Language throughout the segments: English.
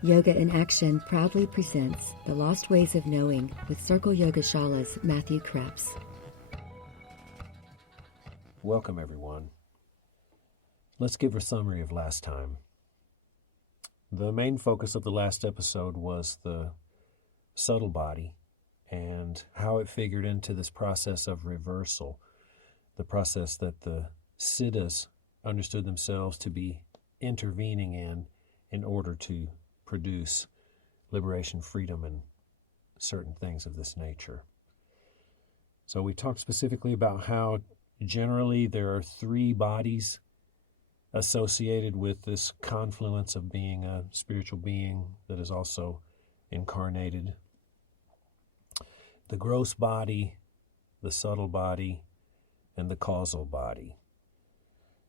Yoga in Action proudly presents The Lost Ways of Knowing with Circle Yoga Shala's Matthew Krebs. Welcome, everyone. Let's give a summary of last time. The main focus of the last episode was the subtle body and how it figured into this process of reversal, the process that the Siddhas understood themselves to be intervening in order to produce liberation, freedom, and certain things of this nature. So we talked specifically about how generally there are three bodies associated with this confluence of being a spiritual being that is also incarnated. The gross body, the subtle body, and the causal body.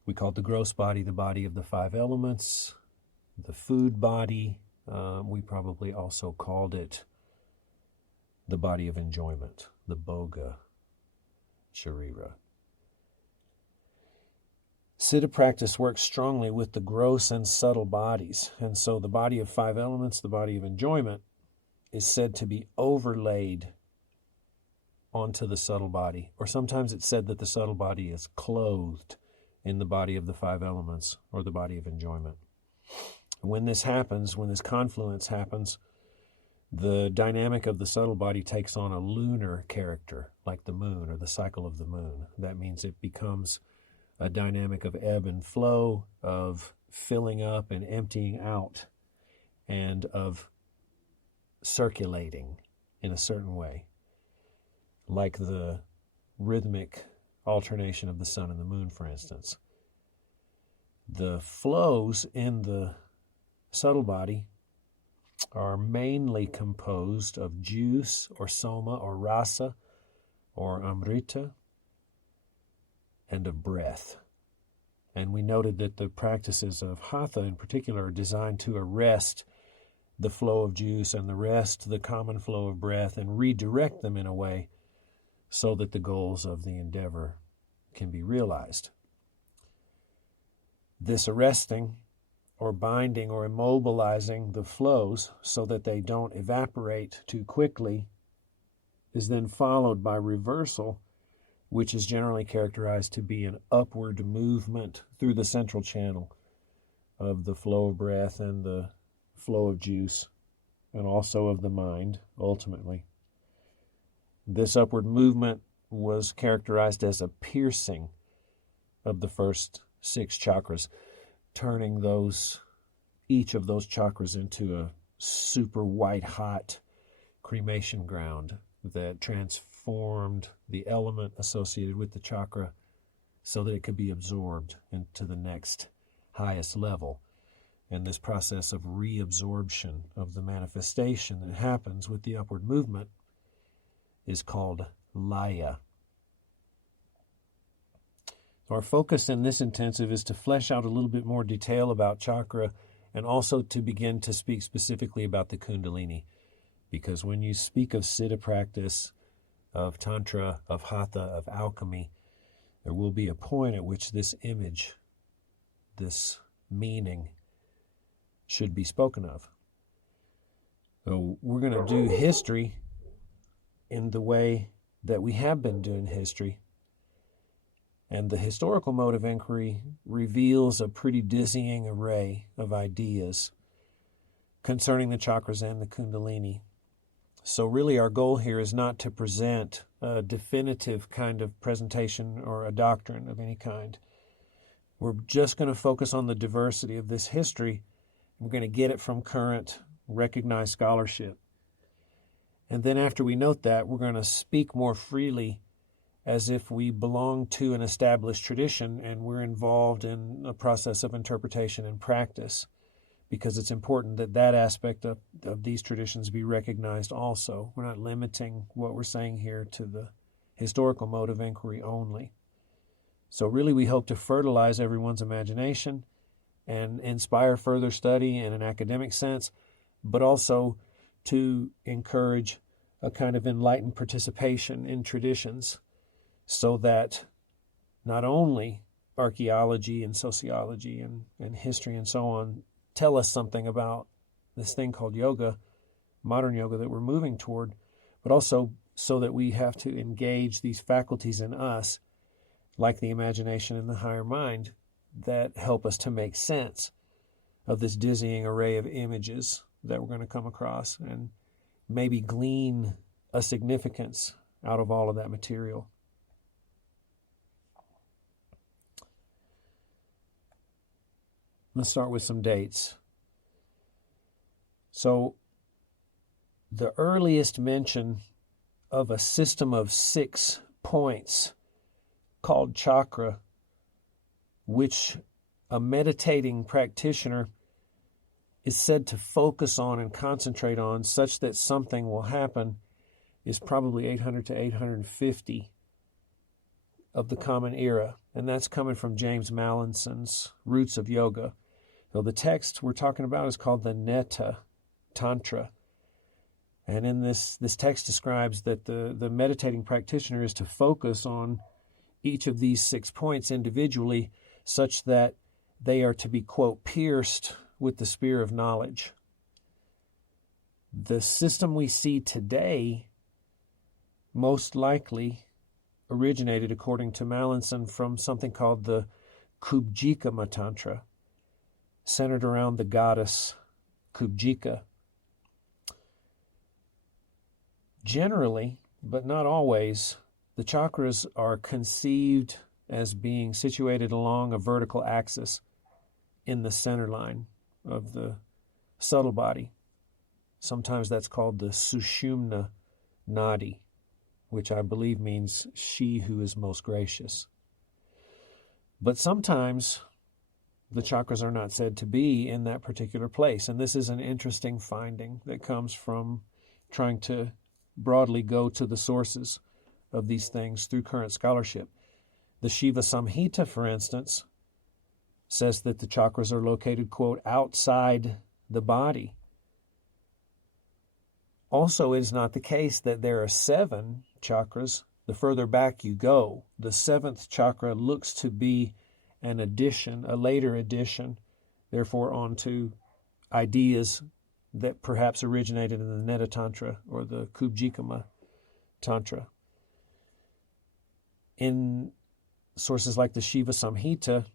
We called the gross body the body of the five elements, the food body. We probably also called it the body of enjoyment, the Bhoga Sharira. Siddha practice works strongly with the gross and subtle bodies, and so the body of five elements, the body of enjoyment, is said to be overlaid onto the subtle body, or sometimes it's said that the subtle body is clothed in the body of the five elements, or the body of enjoyment. When this happens, when this confluence happens, the dynamic of the subtle body takes on a lunar character, like the moon or the cycle of the moon. That means it becomes a dynamic of ebb and flow, of filling up and emptying out, and of circulating in a certain way, like the rhythmic alternation of the sun and the moon, for instance. The flows in the subtle body are mainly composed of juice or soma or rasa or amrita and of breath. And we noted that the practices of hatha in particular are designed to arrest the flow of juice and the common flow of breath, and redirect them in a way so that the goals of the endeavor can be realized. This arresting or binding or immobilizing the flows so that they don't evaporate too quickly is then followed by reversal, which is generally characterized to be an upward movement through the central channel of the flow of breath and the flow of juice, and also of the mind, ultimately. This upward movement was characterized as a piercing of the first six chakras, turning each of those chakras into a super white hot cremation ground that transformed the element associated with the chakra so that it could be absorbed into the next highest level. And this process of reabsorption of the manifestation that happens with the upward movement is called laya. Our focus in this intensive is to flesh out a little bit more detail about chakra, and also to begin to speak specifically about the Kundalini. Because when you speak of Siddha practice, of Tantra, of Hatha, of alchemy, there will be a point at which this image, this meaning, should be spoken of. So we're going to do history in the way that we have been doing history. And the historical mode of inquiry reveals a pretty dizzying array of ideas concerning the chakras and the Kundalini. So really our goal here is not to present a definitive kind of presentation or a doctrine of any kind. We're just going to focus on the diversity of this history. We're going to get it from current recognized scholarship. And then after we note that, we're going to speak more freely as if we belong to an established tradition and we're involved in a process of interpretation and practice, because it's important that that aspect of these traditions be recognized also. We're not limiting what we're saying here to the historical mode of inquiry only. So really we hope to fertilize everyone's imagination and inspire further study in an academic sense, but also to encourage a kind of enlightened participation in traditions, so that not only archaeology and sociology and history and so on tell us something about this thing called yoga, modern yoga, that we're moving toward, but also so that we have to engage these faculties in us, like the imagination and the higher mind, that help us to make sense of this dizzying array of images that we're going to come across, and maybe glean a significance out of all of that material. Let's start with some dates. So, the earliest mention of a system of 6 points called chakra, which a meditating practitioner is said to focus on and concentrate on such that something will happen, is probably 800 to 850 of the Common Era. And that's coming from James Mallinson's Roots of Yoga. So the text we're talking about is called the Netta Tantra. And in this text describes that the meditating practitioner is to focus on each of these 6 points individually such that they are to be, quote, pierced with the spear of knowledge. The system we see today most likely originated, according to Mallinson, from something called the Kubjikama Tantra, centered around the goddess Kubjika. Generally, but not always, the chakras are conceived as being situated along a vertical axis in the center line of the subtle body. Sometimes that's called the Sushumna Nadi, which I believe means she who is most gracious. But sometimes the chakras are not said to be in that particular place. And this is an interesting finding that comes from trying to broadly go to the sources of these things through current scholarship. The Shiva Samhita, for instance, says that the chakras are located, quote, outside the body. Also, it is not the case that there are 7 chakras. The further back you go, the 7th chakra looks to be an addition, a later addition, therefore onto ideas that perhaps originated in the Netta Tantra or the Kubjikama Tantra. In sources like the Shiva Samhita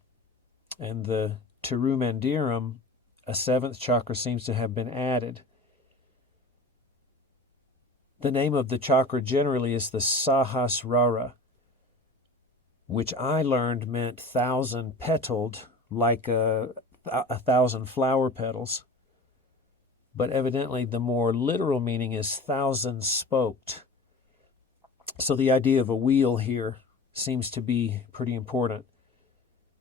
and the Tirumandiram, a 7th chakra seems to have been added. The name of the chakra generally is the Sahasrara, which I learned meant 1,000-petaled, like 1,000 flower petals. But evidently the more literal meaning is 1,000-spoked. So the idea of a wheel here seems to be pretty important.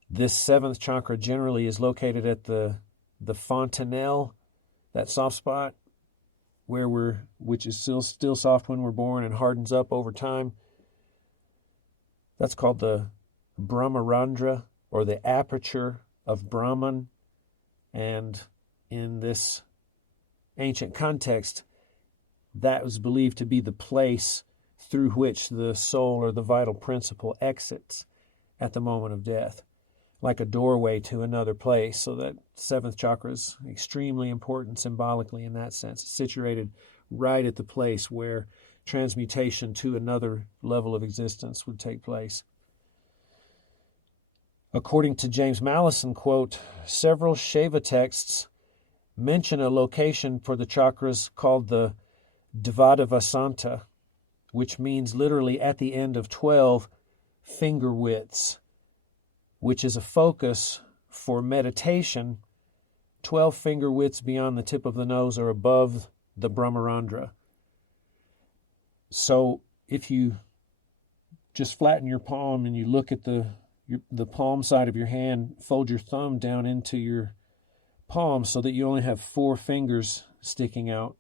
This 7th chakra generally is located at the fontanelle, that soft spot which is still soft when we're born and hardens up over time. That's called the Brahmarandra, or the aperture of Brahman. And in this ancient context, that was believed to be the place through which the soul or the vital principle exits at the moment of death, like a doorway to another place. So that 7th chakra is extremely important symbolically in that sense. It's situated right at the place where transmutation to another level of existence would take place. According to James Mallison, quote, several Shaiva texts mention a location for the chakras called the Dvadavasanta, which means literally at the end of 12 finger widths, which is a focus for meditation. 12 finger widths beyond the tip of the nose or above the Brahmarandra. So if you just flatten your palm and you look at the palm side of your hand, fold your thumb down into your palm so that you only have 4 fingers sticking out.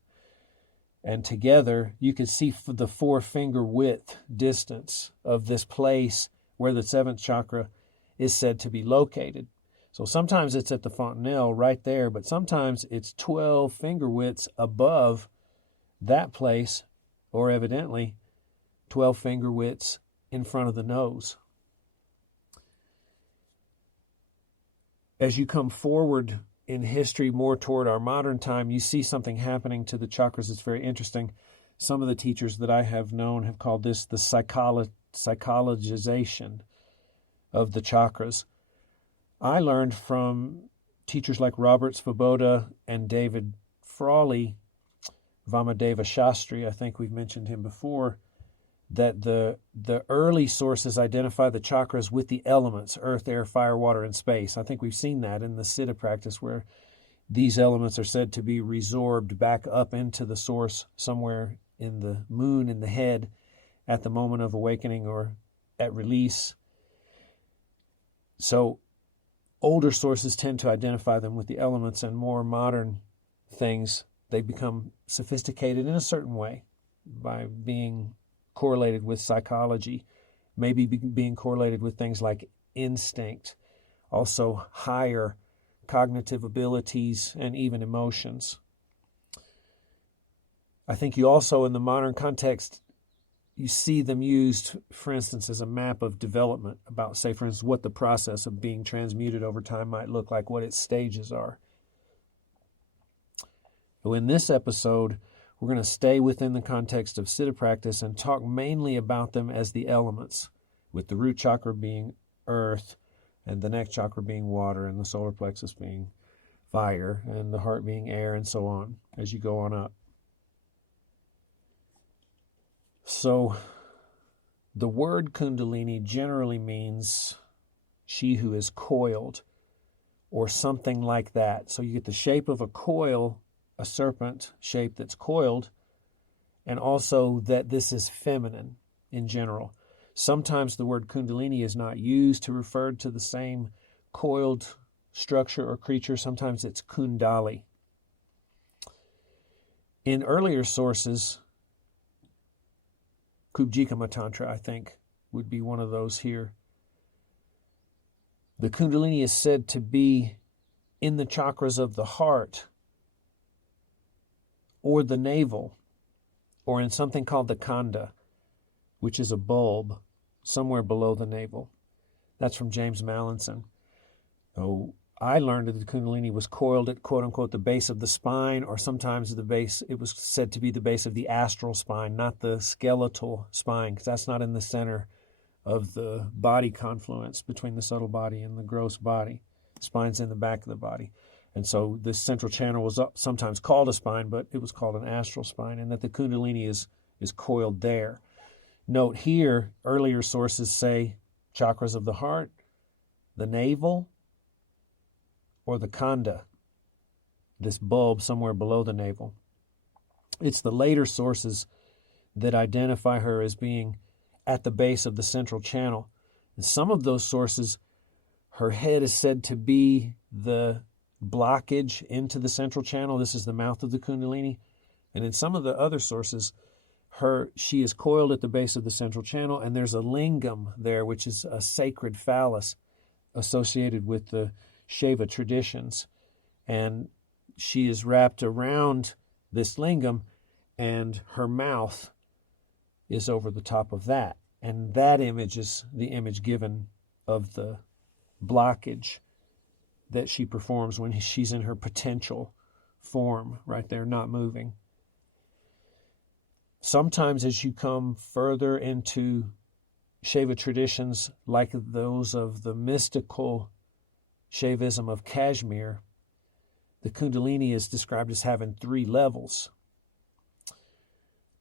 And together you can see the 4 finger width distance of this place where the 7th chakra is said to be located. So sometimes it's at the fontanelle right there, but sometimes it's 12 finger widths above that place, or evidently 12 finger widths in front of the nose. As you come forward in history, more toward our modern time, you see something happening to the chakras that's very interesting. Some of the teachers that I have known have called this the psychologization of the chakras. I learned from teachers like Robert Svoboda and David Frawley, Vamadeva Shastri, I think we've mentioned him before, that the early sources identify the chakras with the elements, earth, air, fire, water, and space. I think we've seen that in the Siddha practice where these elements are said to be resorbed back up into the source somewhere in the moon, in the head, at the moment of awakening or at release. So older sources tend to identify them with the elements, and more modern things, they become sophisticated in a certain way by being correlated with psychology, maybe being correlated with things like instinct, also higher cognitive abilities, and even emotions. I think you also, in the modern context, you see them used, for instance, as a map of development about, say, for instance, what the process of being transmuted over time might look like, what its stages are. So in this episode, we're going to stay within the context of Siddha practice and talk mainly about them as the elements, with the root chakra being earth, and the neck chakra being water, and the solar plexus being fire, and the heart being air, and so on, as you go on up. So, the word Kundalini generally means she who is coiled, or something like that. So you get the shape of a coil, a serpent shape that's coiled, and also that this is feminine in general. Sometimes the word Kundalini is not used to refer to the same coiled structure or creature. Sometimes it's Kundali. In earlier sources, Kubjikama Tantra, I think, would be one of those here. The Kundalini is said to be in the chakras of the heart, or the navel, or in something called the khanda, which is a bulb somewhere below the navel. That's from James Mallinson. So I learned that the Kundalini was coiled at, quote unquote, the base of the spine, or sometimes the base, it was said to be the base of the astral spine, not the skeletal spine, because that's not in the center of the body confluence between the subtle body and the gross body. The spine's in the back of the body. And so this central channel was sometimes called a spine, but it was called an astral spine, and that the Kundalini is coiled there. Note here, earlier sources say chakras of the heart, the navel, or the khanda, this bulb somewhere below the navel. It's the later sources that identify her as being at the base of the central channel. In some of those sources, her head is said to be the blockage into the central channel. This is the mouth of the Kundalini. And in some of the other sources, she is coiled at the base of the central channel, and there's a lingam there, which is a sacred phallus associated with the Shaiva traditions. And she is wrapped around this lingam, and her mouth is over the top of that. And that image is the image given of the blockage that she performs when she's in her potential form, right there, not moving. Sometimes as you come further into Shaiva traditions, like those of the mystical Shaivism of Kashmir, the Kundalini is described as having 3 levels: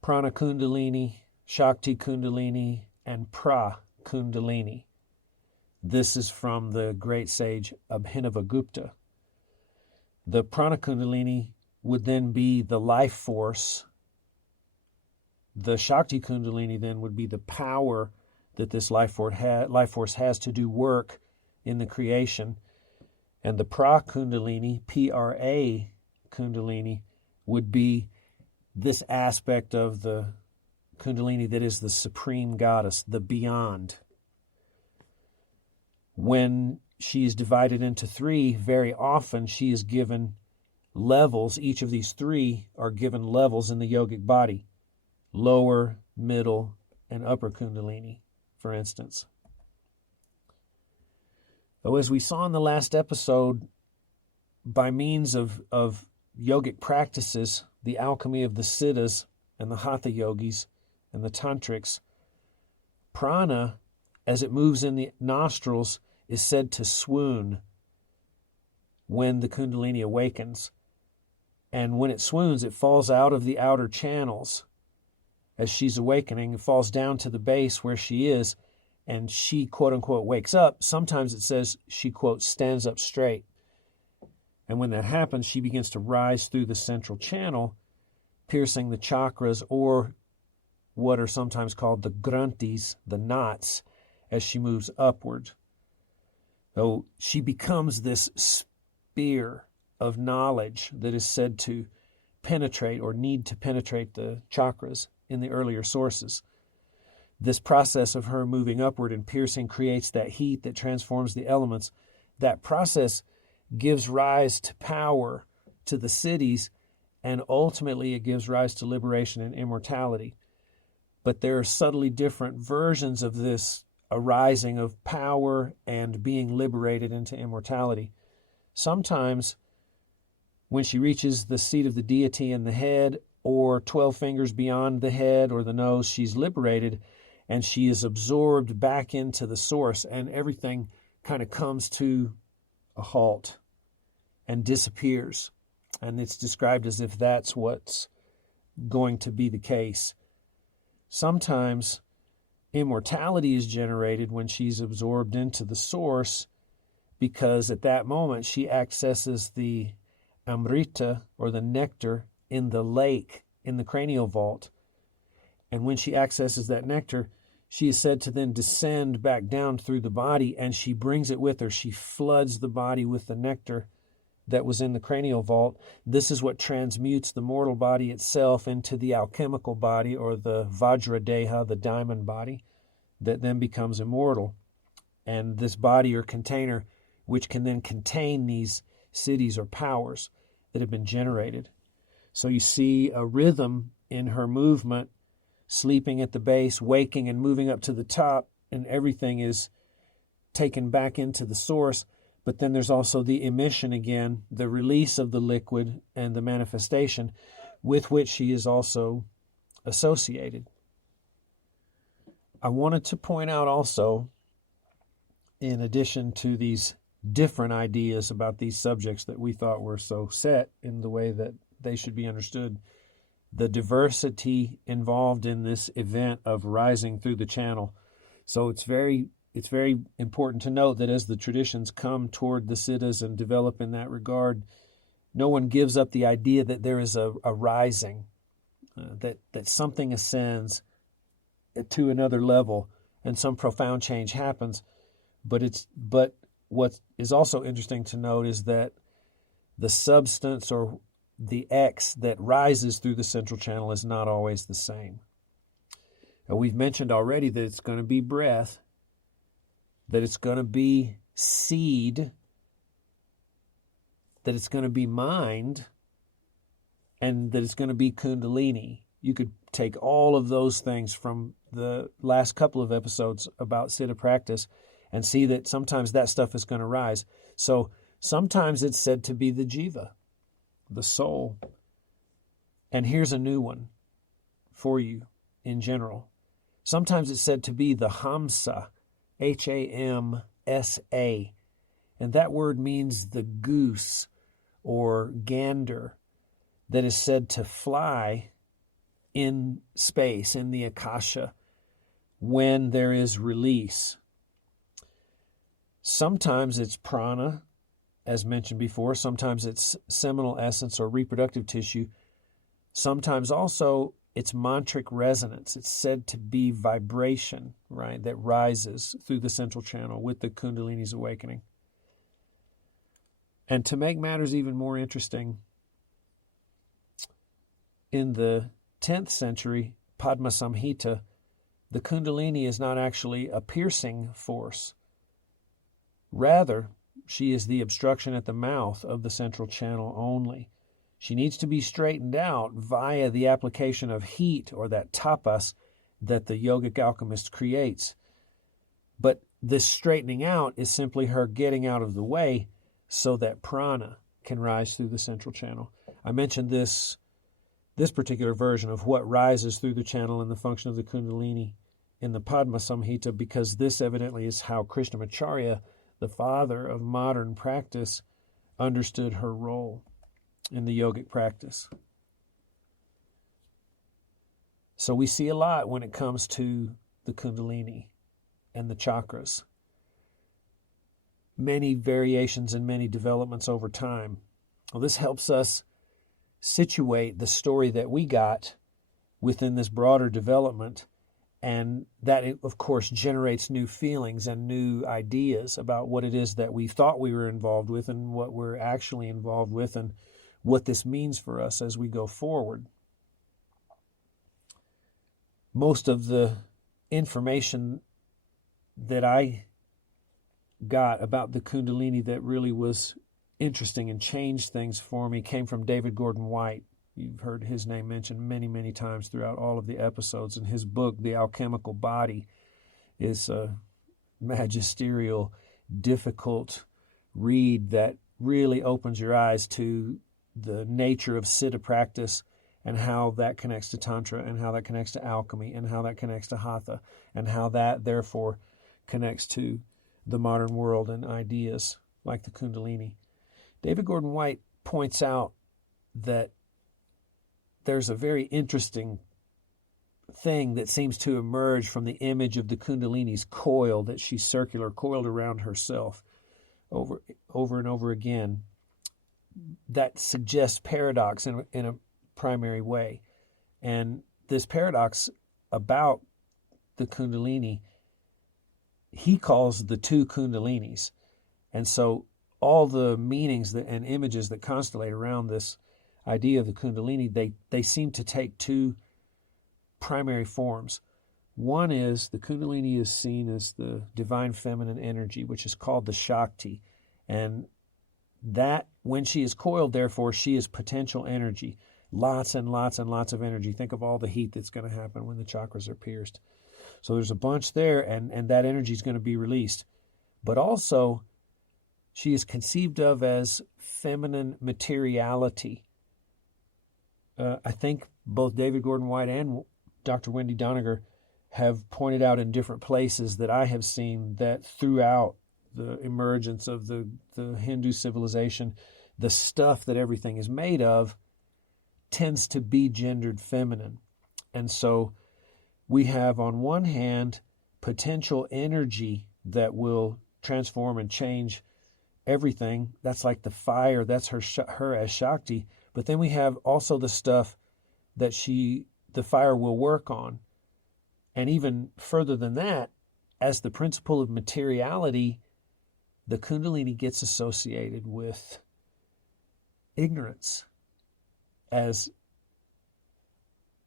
Prana Kundalini, Shakti Kundalini, and Pra Kundalini. This is from the great sage Abhinavagupta. The Prana Kundalini would then be the life force. The Shakti Kundalini then would be the power that this life force has to do work in the creation. And the Pra Kundalini, P-R-A Kundalini, would be this aspect of the Kundalini that is the supreme goddess, the beyond. When she is divided into 3, very often she is given levels. Each of these 3 are given levels in the yogic body: lower, middle, and upper Kundalini, for instance. Though, as we saw in the last episode, by means of yogic practices, the alchemy of the Siddhas and the Hatha yogis and the tantrics, prana, as it moves in the nostrils, is said to swoon when the Kundalini awakens. And when it swoons, it falls out of the outer channels as she's awakening. It falls down to the base where she is, and she, quote unquote, wakes up. Sometimes it says she, quote, stands up straight. And when that happens, she begins to rise through the central channel, piercing the chakras, or what are sometimes called the granthis, the knots, as she moves upward. So she becomes this spear of knowledge that is said to penetrate or need to penetrate the chakras in the earlier sources. This process of her moving upward and piercing creates that heat that transforms the elements. That process gives rise to power, to the cities, and ultimately it gives rise to liberation and immortality. But there are subtly different versions of this arising of power and being liberated into immortality. Sometimes when she reaches the seat of the deity in the head, or 12 fingers beyond the head or the nose, she's liberated and she is absorbed back into the source, and everything kind of comes to a halt and disappears. And it's described as if that's what's going to be the case. Sometimes immortality is generated when she's absorbed into the source, because at that moment she accesses the amrita, or the nectar, in the lake, in the cranial vault. And when she accesses that nectar, she is said to then descend back down through the body, and she brings it with her. She floods the body with the nectar that was in the cranial vault. This is what transmutes the mortal body itself into the alchemical body, or the vajradeha, the diamond body, that then becomes immortal. And this body or container, which can then contain these cities or powers that have been generated. So you see a rhythm in her movement, sleeping at the base, waking and moving up to the top, and everything is taken back into the source. But then there's also the emission again, the release of the liquid and the manifestation with which she is also associated. I wanted to point out also, in addition to these different ideas about these subjects that we thought were so set in the way that they should be understood, the diversity involved in this event of rising through the channel. So it's very important to note that as the traditions come toward the Siddhas and develop in that regard, no one gives up the idea that there is a rising, that something ascends to another level and some profound change happens. But what is also interesting to note is that the substance, or the X that rises through the central channel, is not always the same. And we've mentioned already that it's going to be breath, that it's going to be seed, that it's going to be mind, and that it's going to be Kundalini. You could take all of those things from the last couple of episodes about Siddha practice and see that sometimes that stuff is going to rise. So sometimes it's said to be the jiva, the soul. And here's a new one for you in general. Sometimes it's said to be the hamsa, Hamsa. And that word means the goose or gander that is said to fly in space, in the akasha, when there is release. Sometimes it's prana, as mentioned before. Sometimes it's seminal essence or reproductive tissue. Sometimes also it's mantric resonance. It's said to be vibration, right, that rises through the central channel with the Kundalini's awakening. And to make matters even more interesting, in the 10th century Padma Samhita, the Kundalini is not actually a piercing force. Rather, she is the obstruction at the mouth of the central channel only. She needs to be straightened out via the application of heat, or that tapas that the yogic alchemist creates. But this straightening out is simply her getting out of the way so that prana, can rise through the central channel. I mentioned this particular version of what rises through the channel and the function of the Kundalini in the Padma Samhita, because this evidently is how Krishnamacharya, the father of modern practice, understood her role in the yogic practice. So we see a lot when it comes to the Kundalini and the chakras. Many variations and many developments over time. Well, this helps us situate the story that we got within this broader development, and that, of course, generates new feelings and new ideas about what it is that we thought we were involved with and what we're actually involved with and what this means for us as we go forward. Most of the information that I got about the Kundalini that really was interesting and changed things for me came from David Gordon White. You've heard his name mentioned many, many times throughout all of the episodes. And his book, The Alchemical Body, is a magisterial, difficult read that really opens your eyes to the nature of Siddha practice and how that connects to Tantra and how that connects to alchemy and how that connects to Hatha and how that, therefore, connects to the modern world and ideas like the Kundalini. David Gordon White points out that there's a very interesting thing that seems to emerge from the image of the Kundalini's coil, that she's circular, coiled around herself over and over again, that suggests paradox in a primary way. And this paradox about the Kundalini, he calls the two Kundalinis. And so all the meanings and images that constellate around this idea of the Kundalini, they seem to take two primary forms. One is the Kundalini is seen as the divine feminine energy, which is called the Shakti. And that, when she is coiled, therefore, she is potential energy. Lots and lots and lots of energy. Think of all the heat that's going to happen when the chakras are pierced. So there's a bunch there, and that energy is going to be released. But also, she is conceived of as feminine materiality. I think both David Gordon White and Dr. Wendy Doniger have pointed out in different places that I have seen that throughout the emergence of the Hindu civilization, the stuff that everything is made of tends to be gendered feminine. And so we have, on one hand, potential energy that will transform and change everything. That's like the fire. That's her as Shakti. But then we have also the stuff that the fire will work on. And even further than that, as the principle of materiality, the Kundalini gets associated with ignorance as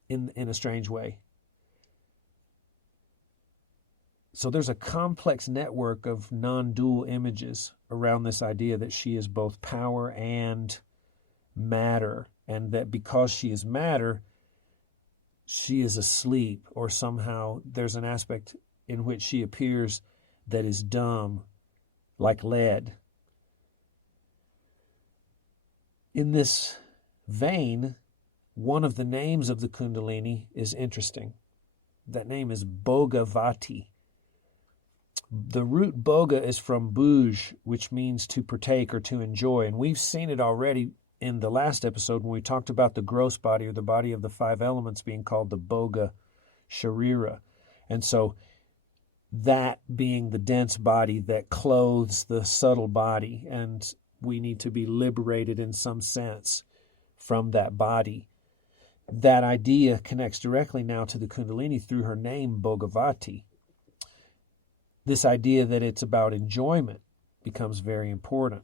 in a strange way. So there's a complex network of non-dual images around this idea that she is both power and matter, and that because she is matter, she is asleep, or somehow there's an aspect in which she appears that is dumb, like lead. In this vein, one of the names of the Kundalini is interesting. That name is Bhogavati. The root Bhoga is from Bhuj, which means to partake or to enjoy. And we've seen it already in the last episode when we talked about the gross body, or the body of the five elements, being called the Bhoga Sharira. And so that being the dense body that clothes the subtle body, and we need to be liberated in some sense from that body. That idea connects directly now to the Kundalini through her name, Bhogavati. This idea that it's about enjoyment becomes very important.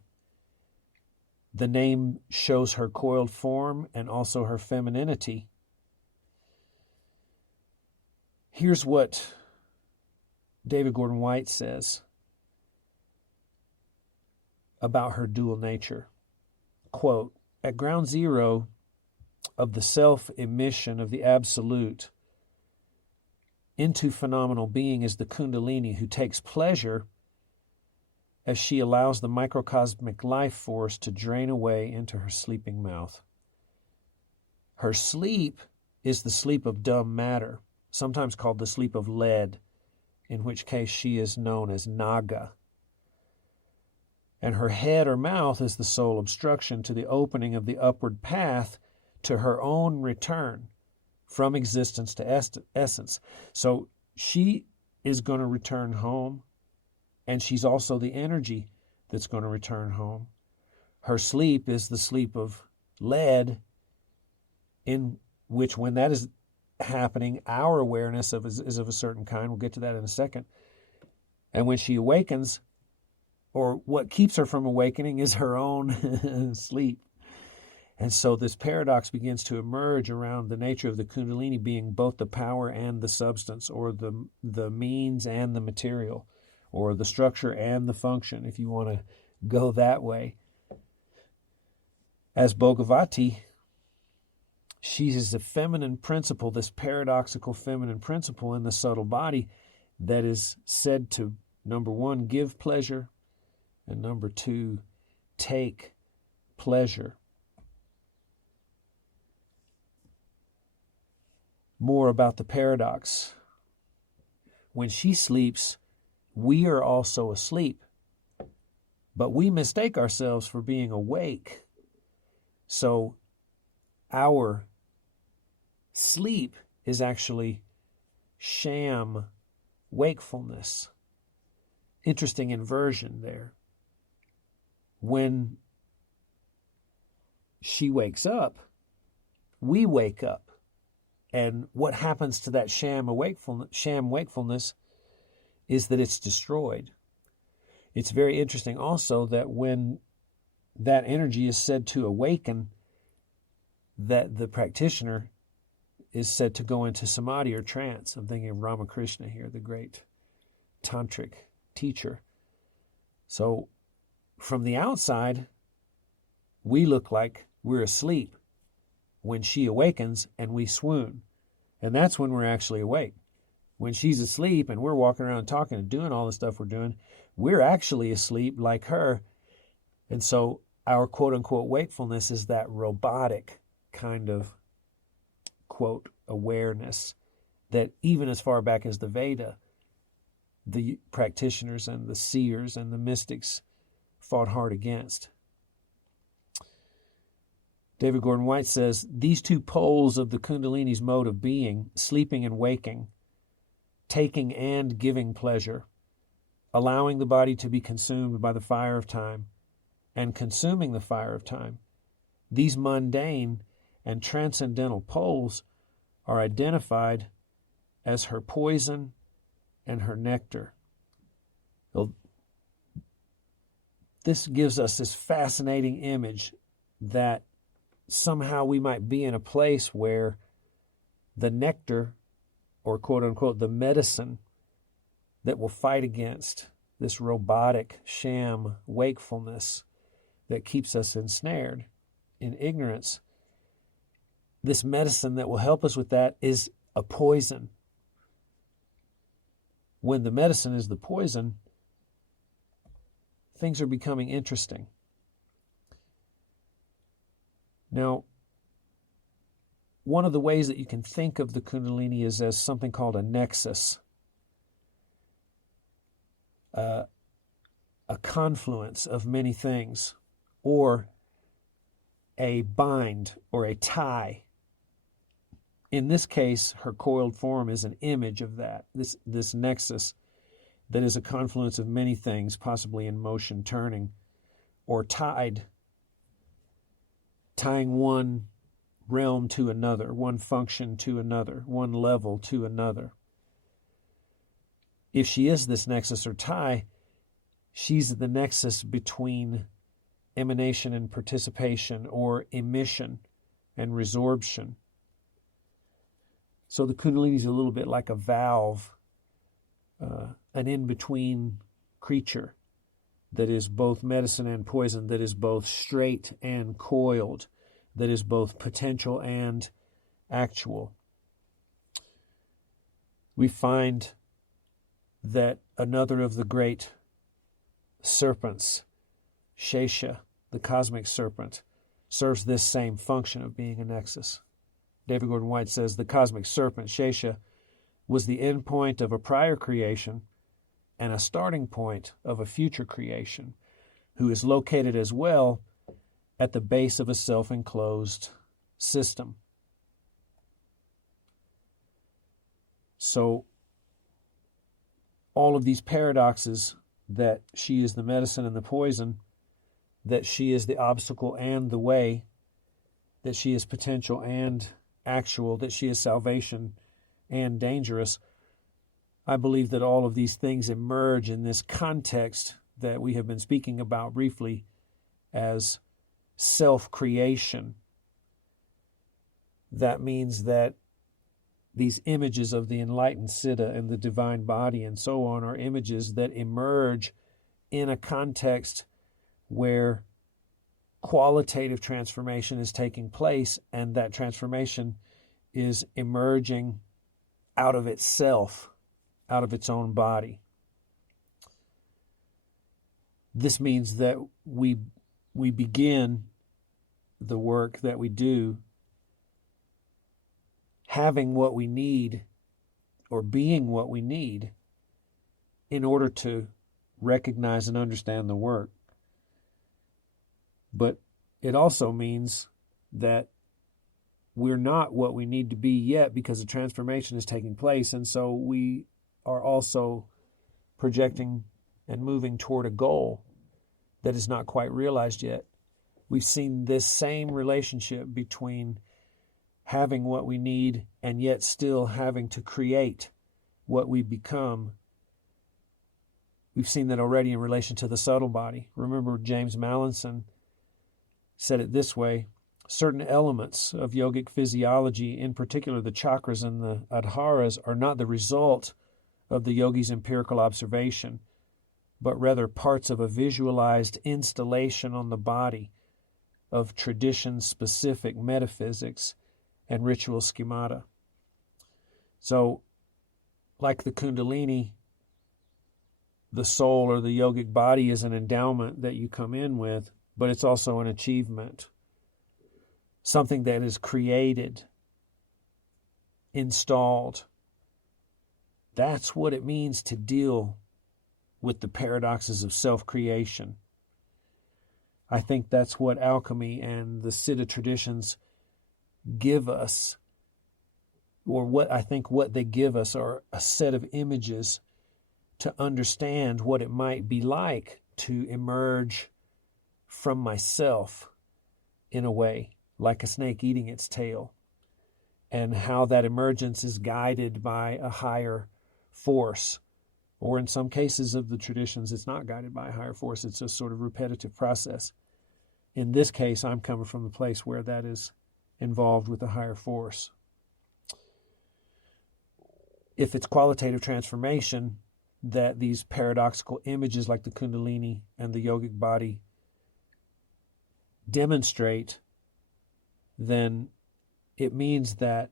The name shows her coiled form and also her femininity. Here's what David Gordon White says about her dual nature. Quote, "At ground zero of the self-emission of the Absolute into phenomenal being is the Kundalini, who takes pleasure as she allows the microcosmic life force to drain away into her sleeping mouth. Her sleep is the sleep of dumb matter, sometimes called the sleep of lead, in which case she is known as Naga. And her head or mouth is the sole obstruction to the opening of the upward path to her own return from existence to essence. So she is going to return home, and she's also the energy that's going to return home. Her sleep is the sleep of lead, in which, when that is happening, our awareness is of a certain kind. We'll get to that in a second. And when she awakens, or what keeps her from awakening, is her own sleep. And so this paradox begins to emerge around the nature of the Kundalini being both the power and the substance, or the means and the material, or the structure and the function, if you want to go that way. As Bhagavati, she is a feminine principle, this paradoxical feminine principle in the subtle body that is said to, number one, give pleasure, and number two, take pleasure. More about the paradox. When she sleeps, we are also asleep, but we mistake ourselves for being awake. So our sleep is actually sham wakefulness. Interesting inversion there. When she wakes up, we wake up. And what happens to that sham wakefulness is that it's destroyed. It's very interesting also that when that energy is said to awaken, that the practitioner is said to go into samadhi or trance. I'm thinking of Ramakrishna here, the great tantric teacher. So from the outside, we look like we're asleep when she awakens and we swoon. And that's when we're actually awake. When she's asleep and we're walking around talking and doing all the stuff we're doing, we're actually asleep like her. And so our quote-unquote wakefulness is that robotic kind of, quote, awareness that even as far back as the Veda, the practitioners and the seers and the mystics fought hard against. David Gordon White says, these two poles of the Kundalini's mode of being, sleeping and waking, taking and giving pleasure, allowing the body to be consumed by the fire of time, and consuming the fire of time, these mundane and transcendental poles are identified as her poison and her nectar. Well, this gives us this fascinating image that somehow we might be in a place where the nectar, or quote-unquote the medicine that will fight against this robotic sham wakefulness that keeps us ensnared in ignorance, this medicine that will help us with that is a poison. When the medicine is the poison, things are becoming interesting. Now, one of the ways that you can think of the Kundalini is as something called a nexus, a confluence of many things, or a bind or a tie. In this case, her coiled form is an image of that, this nexus that is a confluence of many things, possibly in motion, turning, or tied, tying one realm to another, one function to another, one level to another. If she is this nexus or tie, she's the nexus between emanation and participation, or emission and resorption. So the Kundalini is a little bit like a valve, an in-between creature that is both medicine and poison, that is both straight and coiled, that is both potential and actual. We find that another of the great serpents, Shesha, the cosmic serpent, serves this same function of being a nexus. David Gordon White says the cosmic serpent, Shesha, was the end point of a prior creation and a starting point of a future creation, who is located as well at the base of a self-enclosed system. So all of these paradoxes, that she is the medicine and the poison, that she is the obstacle and the way, that she is potential and actual, that she is salvation and dangerous, I believe that all of these things emerge in this context that we have been speaking about briefly as self-creation. That means that these images of the enlightened Siddha and the divine body and so on are images that emerge in a context where qualitative transformation is taking place, and that transformation is emerging out of itself, out of its own body. This means that we begin the work that we do having what we need, or being what we need, in order to recognize and understand the work. But it also means that we're not what we need to be yet, because the transformation is taking place, and so we are also projecting and moving toward a goal that is not quite realized yet. We've seen this same relationship between having what we need and yet still having to create what we become. We've seen that already in relation to the subtle body. Remember, James Mallinson said it this way: certain elements of yogic physiology, in particular the chakras and the adharas, are not the result of the yogi's empirical observation, but rather parts of a visualized installation on the body of tradition-specific metaphysics and ritual schemata. So, like the Kundalini, the soul or the yogic body is an endowment that you come in with, but it's also an achievement, something that is created, installed. That's what it means to deal with the paradoxes of self-creation. I think that's what alchemy and the Siddha traditions give us, or what they give us are a set of images to understand what it might be like to emerge from myself, in a way, like a snake eating its tail, and how that emergence is guided by a higher force. Or in some cases of the traditions, it's not guided by a higher force. It's a sort of repetitive process. In this case, I'm coming from the place where that is involved with a higher force. If it's qualitative transformation that these paradoxical images like the Kundalini and the yogic body demonstrate, then it means that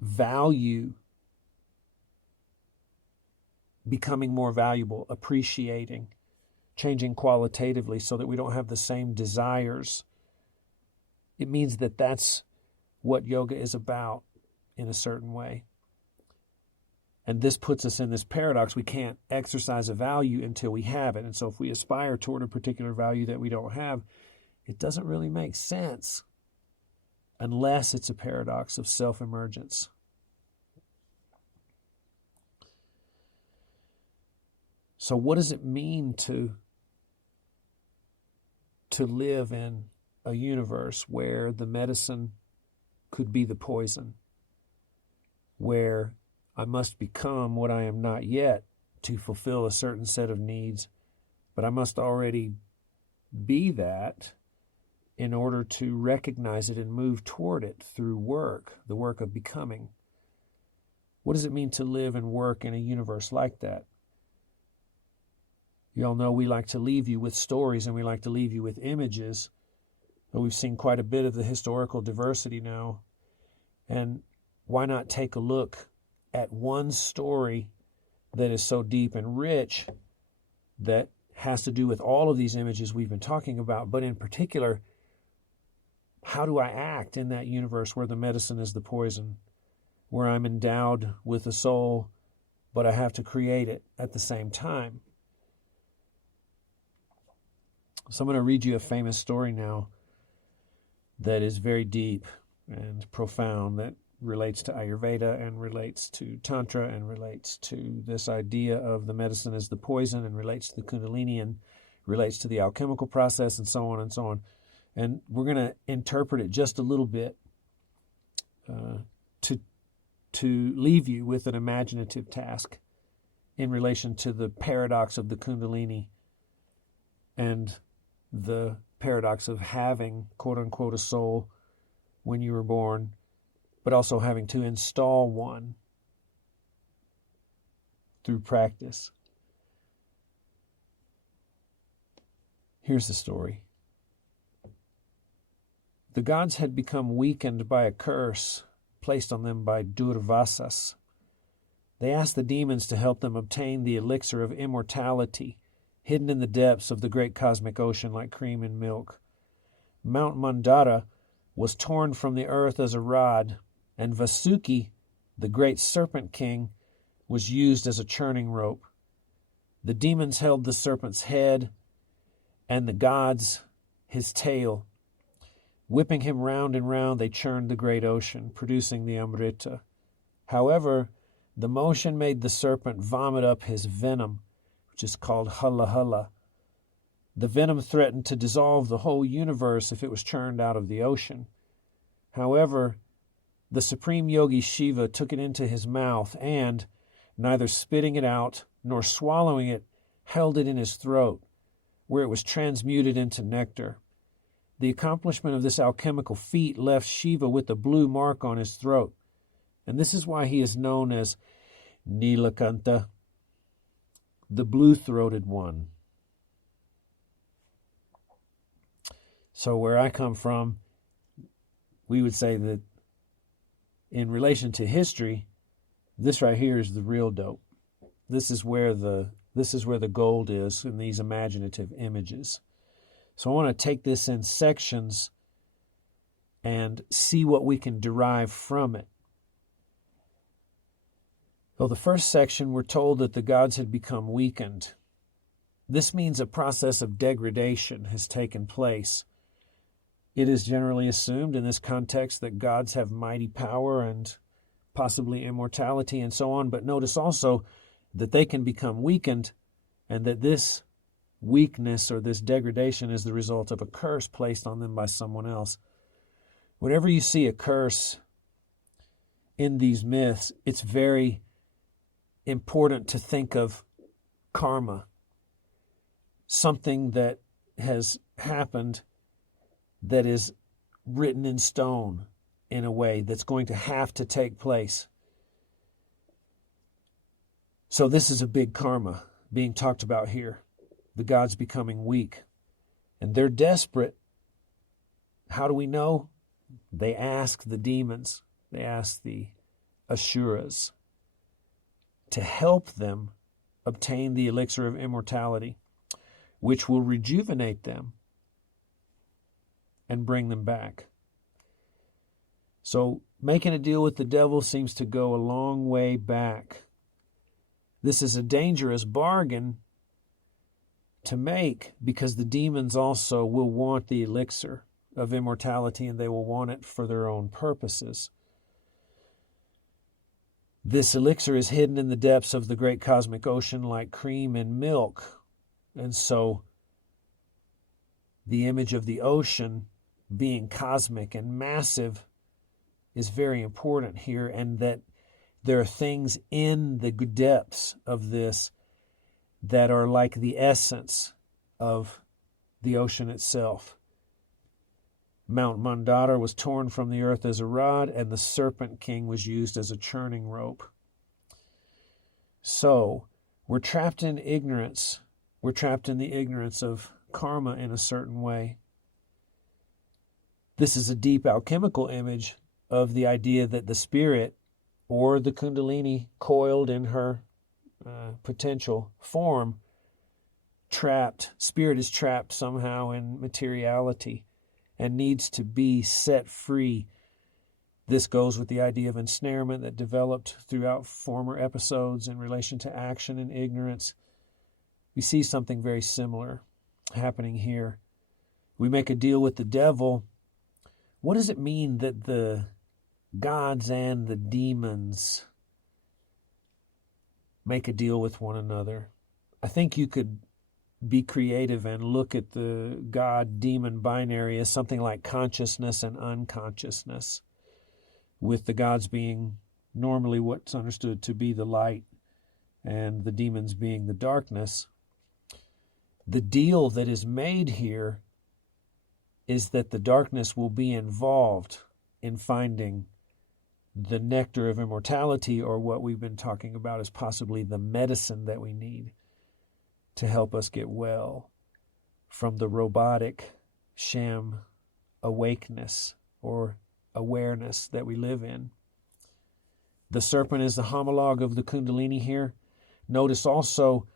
value, becoming more valuable, appreciating, changing qualitatively so that we don't have the same desires, it means that that's what yoga is about in a certain way. And this puts us in this paradox. We can't exercise a value until we have it. And so if we aspire toward a particular value that we don't have, it doesn't really make sense unless it's a paradox of self-emergence. So what does it mean to live in a universe where the medicine could be the poison, where I must become what I am not yet to fulfill a certain set of needs, but I must already be that in order to recognize it and move toward it through work, the work of becoming? What does it mean to live and work in a universe like that? You all know we like to leave you with stories and we like to leave you with images, but we've seen quite a bit of the historical diversity now. And why not take a look at one story that is so deep and rich that has to do with all of these images we've been talking about, but in particular, how do I act in that universe where the medicine is the poison, where I'm endowed with a soul, but I have to create it at the same time? So I'm going to read you a famous story now that is very deep and profound, that relates to Ayurveda and relates to Tantra and relates to this idea of the medicine as the poison and relates to the Kundalini and relates to the alchemical process and so on and so on. And we're going to interpret it just a little bit to leave you with an imaginative task in relation to the paradox of the Kundalini and the paradox of having, quote-unquote, a soul when you were born, but also having to install one through practice. Here's the story. The gods had become weakened by a curse placed on them by Durvasas. They asked the demons to help them obtain the elixir of immortality, hidden in the depths of the great cosmic ocean like cream in milk. Mount Mandara was torn from the earth as a rod, and Vasuki, the great serpent king, was used as a churning rope. The demons held the serpent's head, and the gods his tail. Whipping him round and round, they churned the great ocean, producing the Amrita. However, the motion made the serpent vomit up his venom, which is called Halla Halla. The venom threatened to dissolve the whole universe if it was churned out of the ocean. However, the supreme yogi Shiva took it into his mouth and, neither spitting it out nor swallowing it, held it in his throat, where it was transmuted into nectar. The accomplishment of this alchemical feat left Shiva with a blue mark on his throat, and this is why he is known as Nilakanta, the blue-throated one. So where I come from, we would say that in relation to history, this right here is the real dope. This is where the gold is in these imaginative images. So I want to take this in sections and see what we can derive from it. So the first section, we're told that the gods had become weakened. This means a process of degradation has taken place. It is generally assumed in this context that gods have mighty power and possibly immortality and so on, but notice also that they can become weakened and that this weakness or this degradation is the result of a curse placed on them by someone else. Whenever you see a curse in these myths, it's very important to think of karma, something that has happened that is written in stone in a way that's going to have to take place. So this is a big karma being talked about here. The gods becoming weak. And they're desperate. How do we know? They ask the demons, they ask the Asuras to help them obtain the elixir of immortality, which will rejuvenate them and bring them back. So making a deal with the devil seems to go a long way back. This is a dangerous bargain to make because the demons also will want the elixir of immortality and they will want it for their own purposes. This elixir is hidden in the depths of the great cosmic ocean like cream in milk. And so the image of the ocean being cosmic and massive is very important here, and that there are things in the depths of this that are like the essence of the ocean itself. Mount Mandara was torn from the earth as a rod, and the serpent king was used as a churning rope. So, we're trapped in ignorance. We're trapped in the ignorance of karma in a certain way. This is a deep alchemical image of the idea that the spirit, or the Kundalini coiled in her potential form, trapped, spirit is trapped somehow in materiality and needs to be set free. This goes with the idea of ensnarement that developed throughout former episodes in relation to action and ignorance. We see something very similar happening here. We make a deal with the devil. What does it mean that the gods and the demons make a deal with one another? I think you could be creative and look at the God-demon binary as something like consciousness and unconsciousness, with the gods being normally what's understood to be the light and the demons being the darkness. The deal that is made here is that the darkness will be involved in finding the nectar of immortality, or what we've been talking about as possibly the medicine that we need to help us get well from the robotic sham awakeness or awareness that we live in. The serpent is the homologue of the Kundalini here. Notice also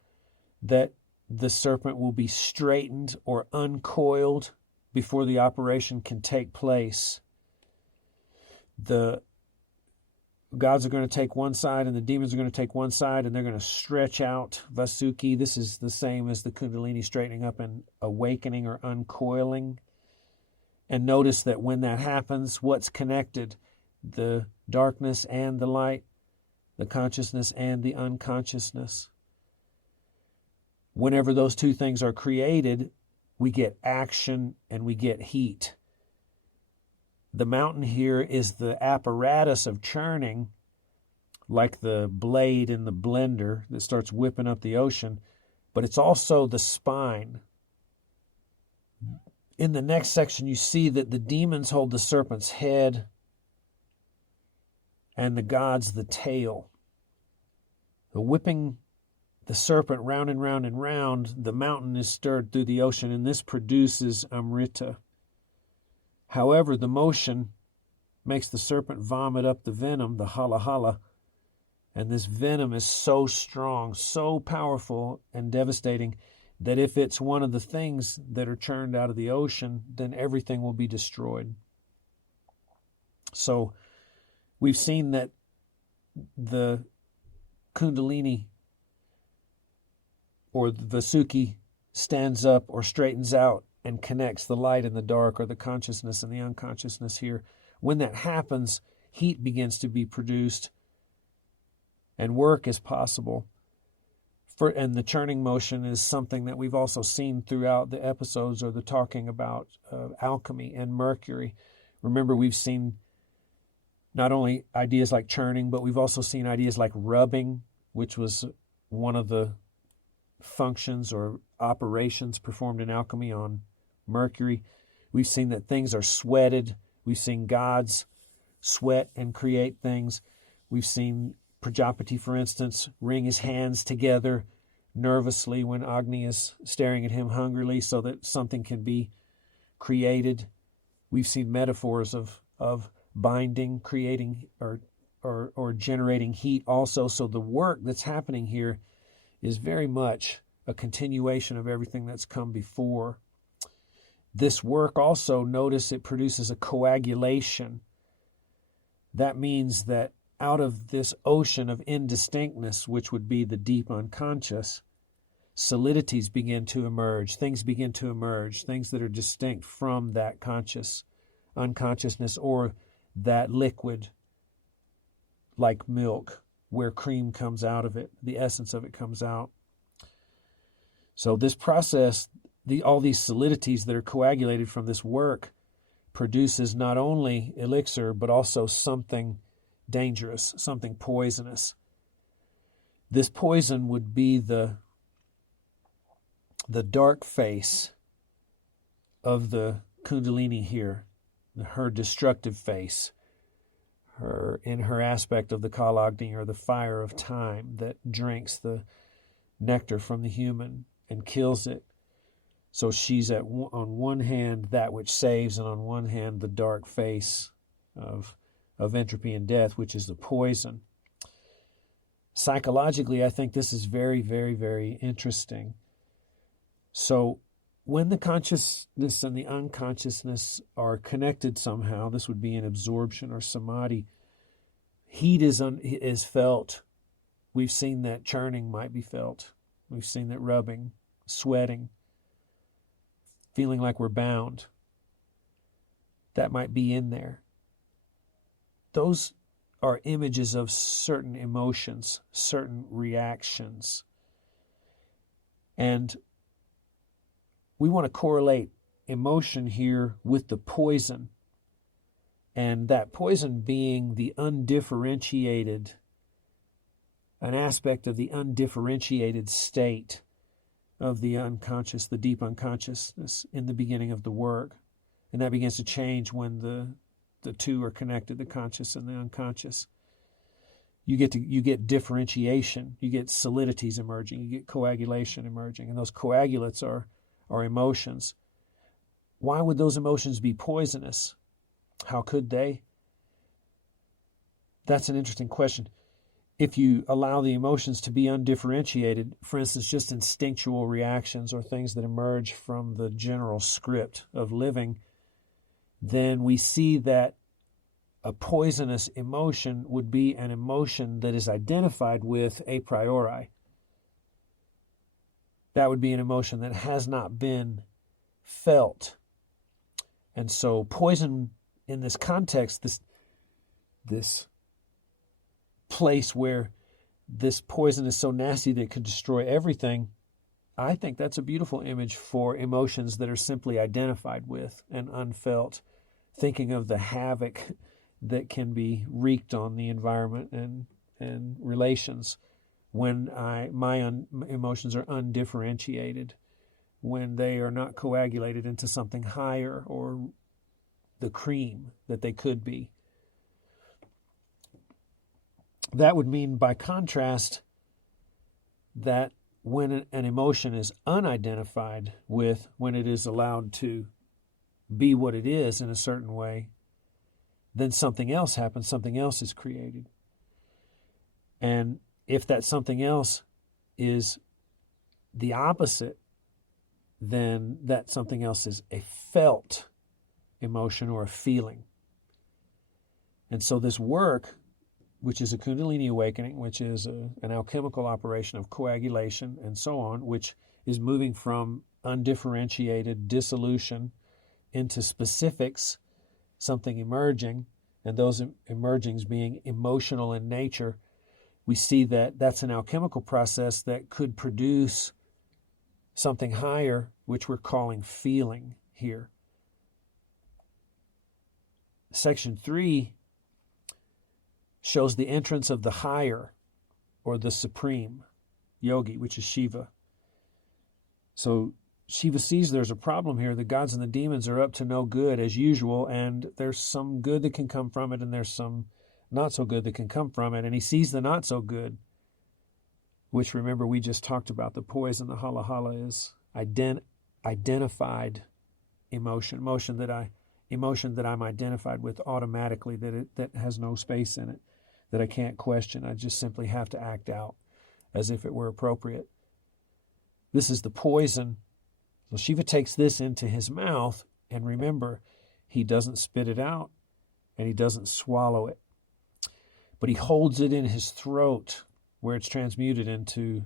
that the serpent will be straightened or uncoiled before the operation can take place. The gods are going to take one side and the demons are going to take one side, and they're going to stretch out Vasuki. This is the same as the Kundalini straightening up and awakening or uncoiling. And notice that when that happens, what's connected? The darkness and the light, the consciousness and the unconsciousness. Whenever those two things are created, we get action and we get heat. The mountain here is the apparatus of churning, like the blade in the blender that starts whipping up the ocean, but it's also the spine. In the next section, you see that the demons hold the serpent's head and the gods the tail. The whipping the serpent round and round and round, the mountain is stirred through the ocean, and this produces Amrita. However, the motion makes the serpent vomit up the venom, the hala hala, and this venom is so strong, so powerful and devastating that if it's one of the things that are churned out of the ocean, then everything will be destroyed. So we've seen that the Kundalini or the Vasuki stands up or straightens out and connects the light and the dark, or the consciousness and the unconsciousness here. When that happens, heat begins to be produced and work is possible. And the churning motion is something that we've also seen throughout the episodes, or the talking about alchemy and mercury. Remember, we've seen not only ideas like churning, but we've also seen ideas like rubbing, which was one of the functions or operations performed in alchemy on mercury. We've seen that things are sweated. We've seen gods sweat and create things. We've seen Prajapati, for instance, wring his hands together nervously when Agni is staring at him hungrily so that something can be created. We've seen metaphors of binding, creating, or generating heat also. So the work that's happening here is very much a continuation of everything that's come before. This work also, notice it produces a coagulation. That means that out of this ocean of indistinctness, which would be the deep unconscious, solidities begin to emerge, things begin to emerge, things that are distinct from that conscious unconsciousness, or that liquid like milk, where cream comes out of it, the essence of it comes out. So this process, all these solidities that are coagulated from this work, produces not only elixir, but also something dangerous, something poisonous. This poison would be the dark face of the Kundalini here, her destructive face, in her aspect of the Kalagni, or the fire of time that drinks the nectar from the human and kills it. So she's on one hand that which saves, and on one hand the dark face of entropy and death, which is the poison. Psychologically, I think this is very, very, very interesting. So when the consciousness and the unconsciousness are connected somehow, this would be an absorption or samadhi, heat is felt. We've seen that churning might be felt. We've seen that rubbing, sweating, feeling like we're bound. That might be in there. Those are images of certain emotions, certain reactions. And we want to correlate emotion here with the poison, and that poison being the undifferentiated, an aspect of the undifferentiated state of the unconscious, the deep unconsciousness in the beginning of the work. And that begins to change when the two are connected, the conscious and the unconscious. You get differentiation, you get solidities emerging, you get coagulation emerging, and those coagulates are emotions. Why would those emotions be poisonous? How could they? That's an interesting question. If you allow the emotions to be undifferentiated, for instance, just instinctual reactions or things that emerge from the general script of living, then we see that a poisonous emotion would be an emotion that is identified with a priori. That would be an emotion that has not been felt. And so poison in this context, this place where this poison is so nasty that it could destroy everything, I think that's a beautiful image for emotions that are simply identified with and unfelt, thinking of the havoc that can be wreaked on the environment and relations when my emotions are undifferentiated, when they are not coagulated into something higher or the cream that they could be. That would mean, by contrast, that when an emotion is unidentified with, when it is allowed to be what it is in a certain way, then something else happens, something else is created. And if that something else is the opposite, then that something else is a felt emotion or a feeling. And so this work, which is a Kundalini awakening, which is an alchemical operation of coagulation and so on, which is moving from undifferentiated dissolution into specifics, something emerging, and those emergings being emotional in nature, we see that that's an alchemical process that could produce something higher, which we're calling feeling here. Section 3 shows the entrance of the higher, or the supreme yogi, which is Shiva. So Shiva sees there's a problem here. The gods and the demons are up to no good as usual, and there's some good that can come from it, and there's some not so good that can come from it. And he sees the not so good, which, remember, we just talked about the poison, the hala hala, is identified emotion, emotion that I'm identified with automatically, that has no space in it, that I can't question. I just simply have to act out as if it were appropriate. This is the poison. So Shiva takes this into his mouth, and remember, he doesn't spit it out and he doesn't swallow it, but he holds it in his throat where it's transmuted into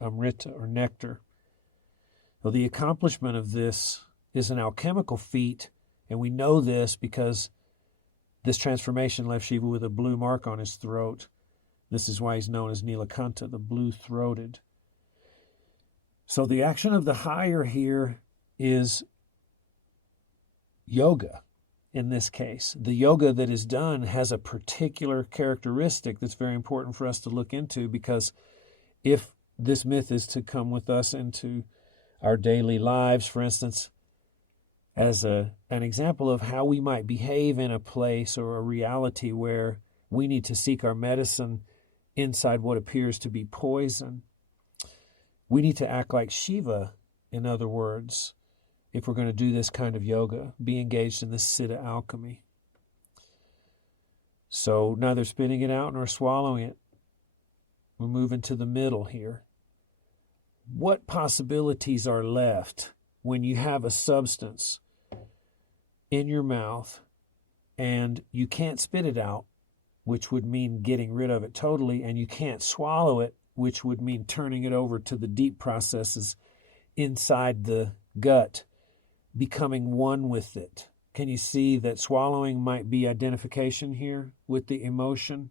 amrita or nectar. Well, the accomplishment of this is an alchemical feat, and we know this because this transformation left Shiva with a blue mark on his throat. This is why he's known as Nilakanta, the blue-throated. So the action of the higher here is yoga in this case. The yoga that is done has a particular characteristic that's very important for us to look into, because if this myth is to come with us into our daily lives, for instance, as an example of how we might behave in a place or a reality where we need to seek our medicine inside what appears to be poison, we need to act like Shiva, in other words, if we're going to do this kind of yoga, be engaged in this Siddha alchemy. So neither spitting it out nor swallowing it. We're moving to the middle here. what possibilities are left when you have a substance in your mouth and you can't spit it out, which would mean getting rid of it totally, and you can't swallow it, which would mean turning it over to the deep processes inside the gut, becoming one with it. Can you see that swallowing might be identification here with the emotion,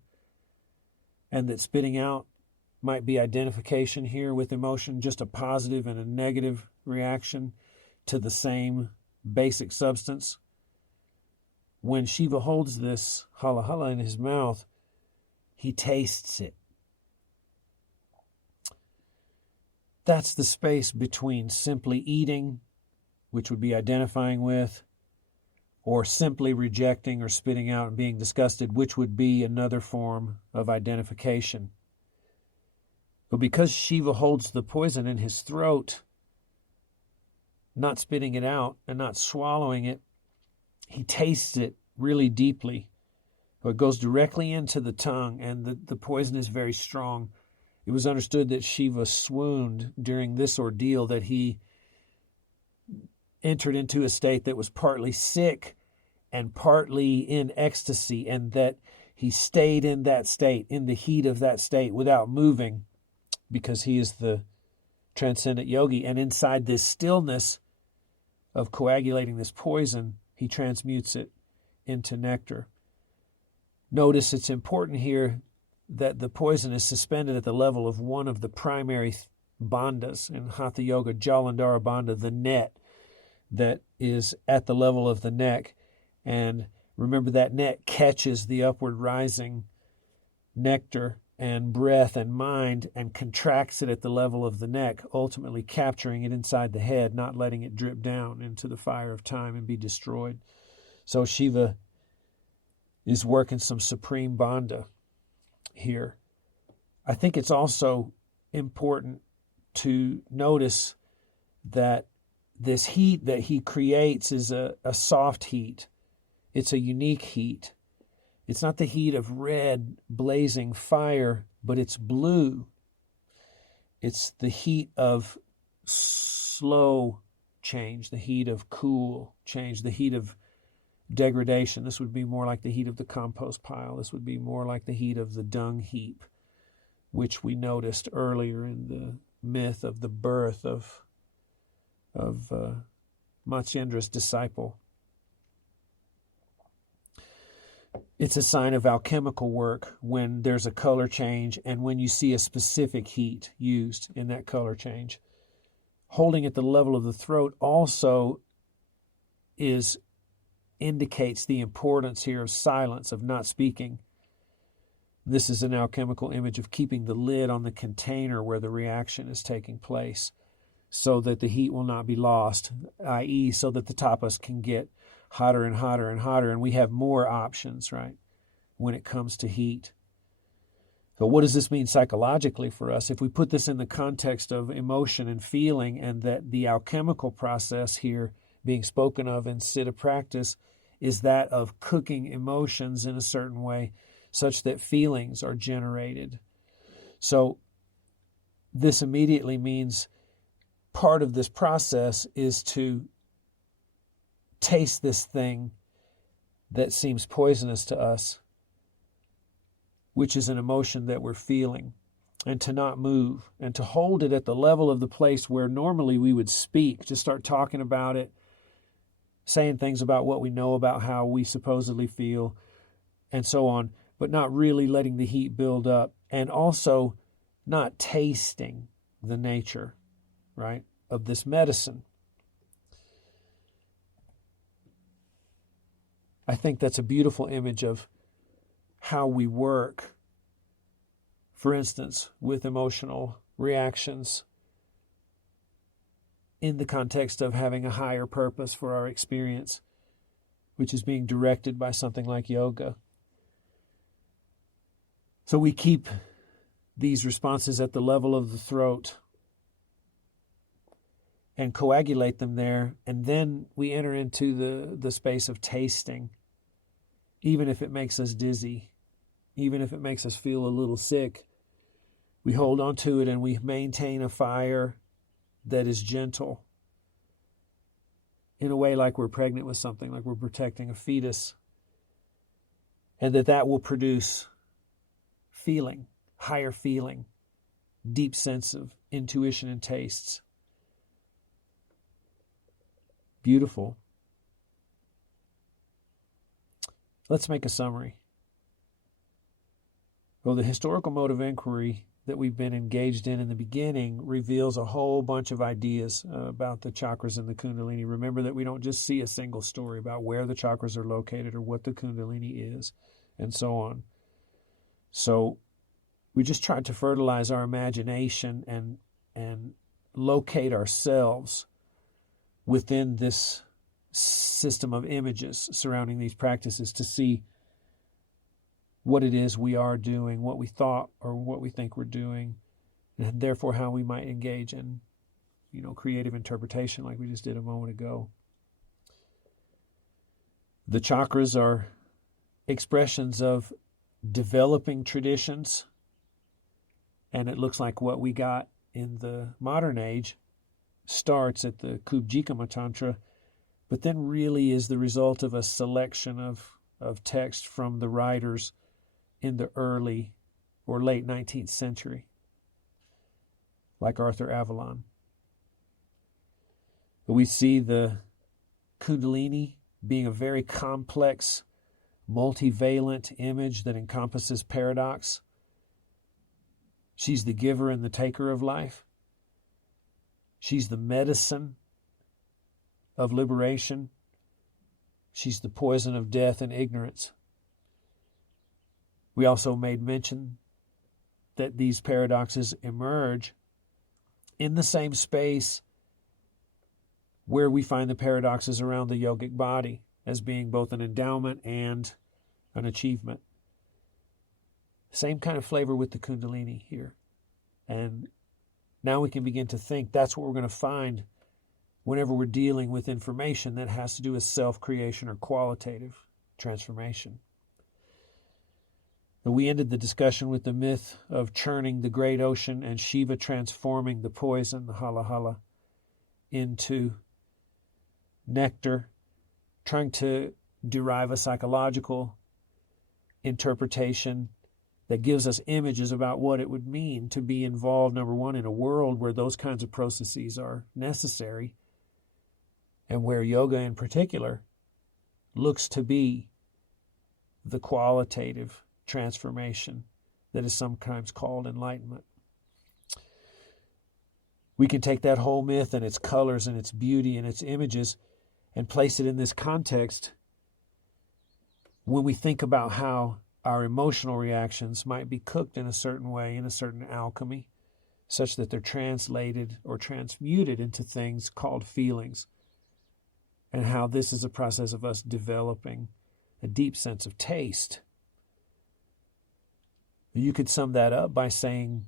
and that spitting out might be identification here with emotion, just a positive and a negative reaction to the same basic substance? When Shiva holds this hala hala in his mouth, he tastes it. That's the space between simply eating, which would be identifying with, or simply rejecting or spitting out and being disgusted, which would be another form of identification. But because Shiva holds the poison in his throat, not spitting it out and not swallowing it, he tastes it really deeply. It goes directly into the tongue, and the poison is very strong. It was understood that Shiva swooned during this ordeal, that he entered into a state that was partly sick and partly in ecstasy, and that he stayed in that state, in the heat of that state, without moving, because he is the transcendent yogi. And inside this stillness of coagulating this poison, he transmutes it into nectar. Notice it's important here that the poison is suspended at the level of one of the primary bandhas in Hatha Yoga, Jalandhara Bandha, the net that is at the level of the neck. And remember, that net catches the upward rising nectar and breath and mind and contracts it at the level of the neck, ultimately capturing it inside the head, not letting it drip down into the fire of time and be destroyed. So Shiva is working some supreme bandha here. I think it's also important to notice that this heat that he creates is a soft heat. It's a unique heat. It's not the heat of red blazing fire, but it's blue. It's the heat of slow change, the heat of cool change, the heat of degradation. This would be more like the heat of the compost pile. This would be more like the heat of the dung heap, which we noticed earlier in the myth of the birth of Matsyendra's disciple. It's a sign of alchemical work when there's a color change and when you see a specific heat used in that color change. Holding at the level of the throat also indicates the importance here of silence, of not speaking. This is an alchemical image of keeping the lid on the container where the reaction is taking place so that the heat will not be lost, i.e., so that the tapas can get hotter and hotter and hotter, and we have more options, right, when it comes to heat. So what does this mean psychologically for us? If we put this in the context of emotion and feeling, and that the alchemical process here being spoken of in Siddha practice is that of cooking emotions in a certain way such that feelings are generated. So this immediately means part of this process is to taste this thing that seems poisonous to us, which is an emotion that we're feeling, and to not move, and to hold it at the level of the place where normally we would speak, to start talking about it, saying things about what we know about how we supposedly feel, and so on, but not really letting the heat build up, and also not tasting the nature, right, of this medicine. I think that's a beautiful image of how we work, for instance, with emotional reactions in the context of having a higher purpose for our experience, which is being directed by something like yoga. So we keep these responses at the level of the throat and coagulate them there, and then we enter into the space of tasting, even if it makes us dizzy, even if it makes us feel a little sick. We hold on to it and we maintain a fire that is gentle, in a way like we're pregnant with something, like we're protecting a fetus, and that will produce feeling, higher feeling, deep sense of intuition and tastes. Beautiful. Let's make a summary. Well, the historical mode of inquiry that we've been engaged in the beginning reveals a whole bunch of ideas about the chakras and the Kundalini. Remember that we don't just see a single story about where the chakras are located or what the Kundalini is, and so on. So we just tried to fertilize our imagination and locate ourselves within this system of images surrounding these practices to see what it is we are doing, what we thought or what we think we're doing, and therefore how we might engage in, creative interpretation like we just did a moment ago. The chakras are expressions of developing traditions, and it looks like what we got in the modern age starts at the Kubjikama Tantra, but then really is the result of a selection of text from the writers in the early or late 19th century, like Arthur Avalon. We see the Kundalini being a very complex, multivalent image that encompasses paradox. She's the giver and the taker of life. She's the medicine of liberation. She's the poison of death and ignorance. We also made mention that these paradoxes emerge in the same space where we find the paradoxes around the yogic body as being both an endowment and an achievement. Same kind of flavor with the Kundalini here. And now we can begin to think that's what we're going to find whenever we're dealing with information that has to do with self-creation or qualitative transformation. We ended the discussion with the myth of churning the great ocean and Shiva transforming the poison, the hala hala, into nectar, trying to derive a psychological interpretation that gives us images about what it would mean to be involved, number one, in a world where those kinds of processes are necessary, and where yoga in particular looks to be the qualitative transformation that is sometimes called enlightenment. We can take that whole myth and its colors and its beauty and its images and place it in this context when we think about how our emotional reactions might be cooked in a certain way, in a certain alchemy, such that they're translated or transmuted into things called feelings, and how this is a process of us developing a deep sense of taste. You could sum that up by saying,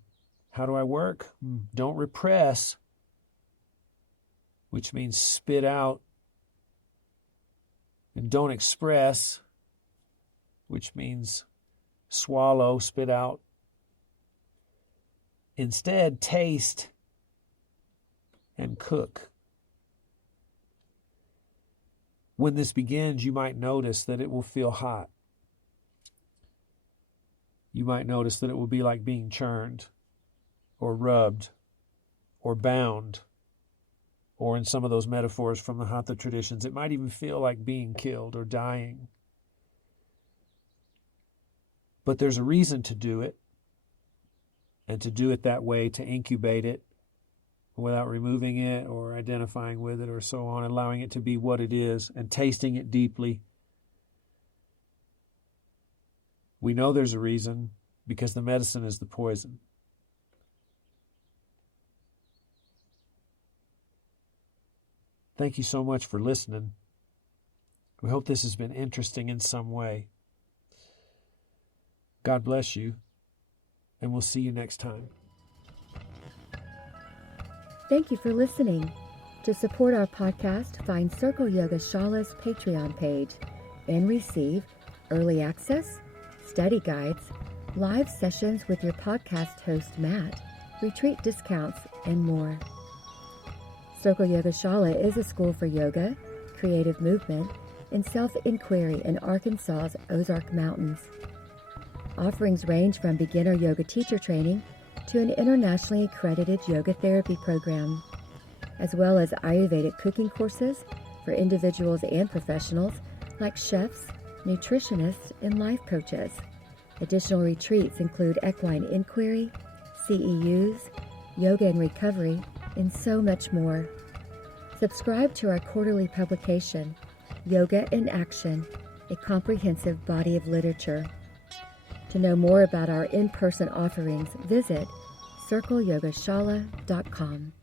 how do I work? Don't repress, which means spit out, and don't express, which means swallow, spit out. Instead, taste and cook. When this begins, you might notice that it will feel hot. You might notice that it will be like being churned or rubbed or bound, or in some of those metaphors from the Hatha traditions, it might even feel like being killed or dying. But there's a reason to do it, and to do it that way, to incubate it without removing it or identifying with it or so on, allowing it to be what it is and tasting it deeply. We know there's a reason, because the medicine is the poison. Thank you so much for listening. We hope this has been interesting in some way. God bless you, and we'll see you next time. Thank you for listening. To support our podcast, find Circle Yoga Shala's Patreon page and receive early access, study guides, live sessions with your podcast host, Matt, retreat discounts, and more. Circle Yoga Shala is a school for yoga, creative movement, and self-inquiry in Arkansas's Ozark Mountains. Offerings range from beginner yoga teacher training to an internationally accredited yoga therapy program, as well as Ayurvedic cooking courses for individuals and professionals like chefs, nutritionists, and life coaches. Additional retreats include equine inquiry, CEUs, yoga and recovery, and so much more. Subscribe to our quarterly publication, Yoga in Action, a comprehensive body of literature. To know more about our in-person offerings, visit circleyogashala.com.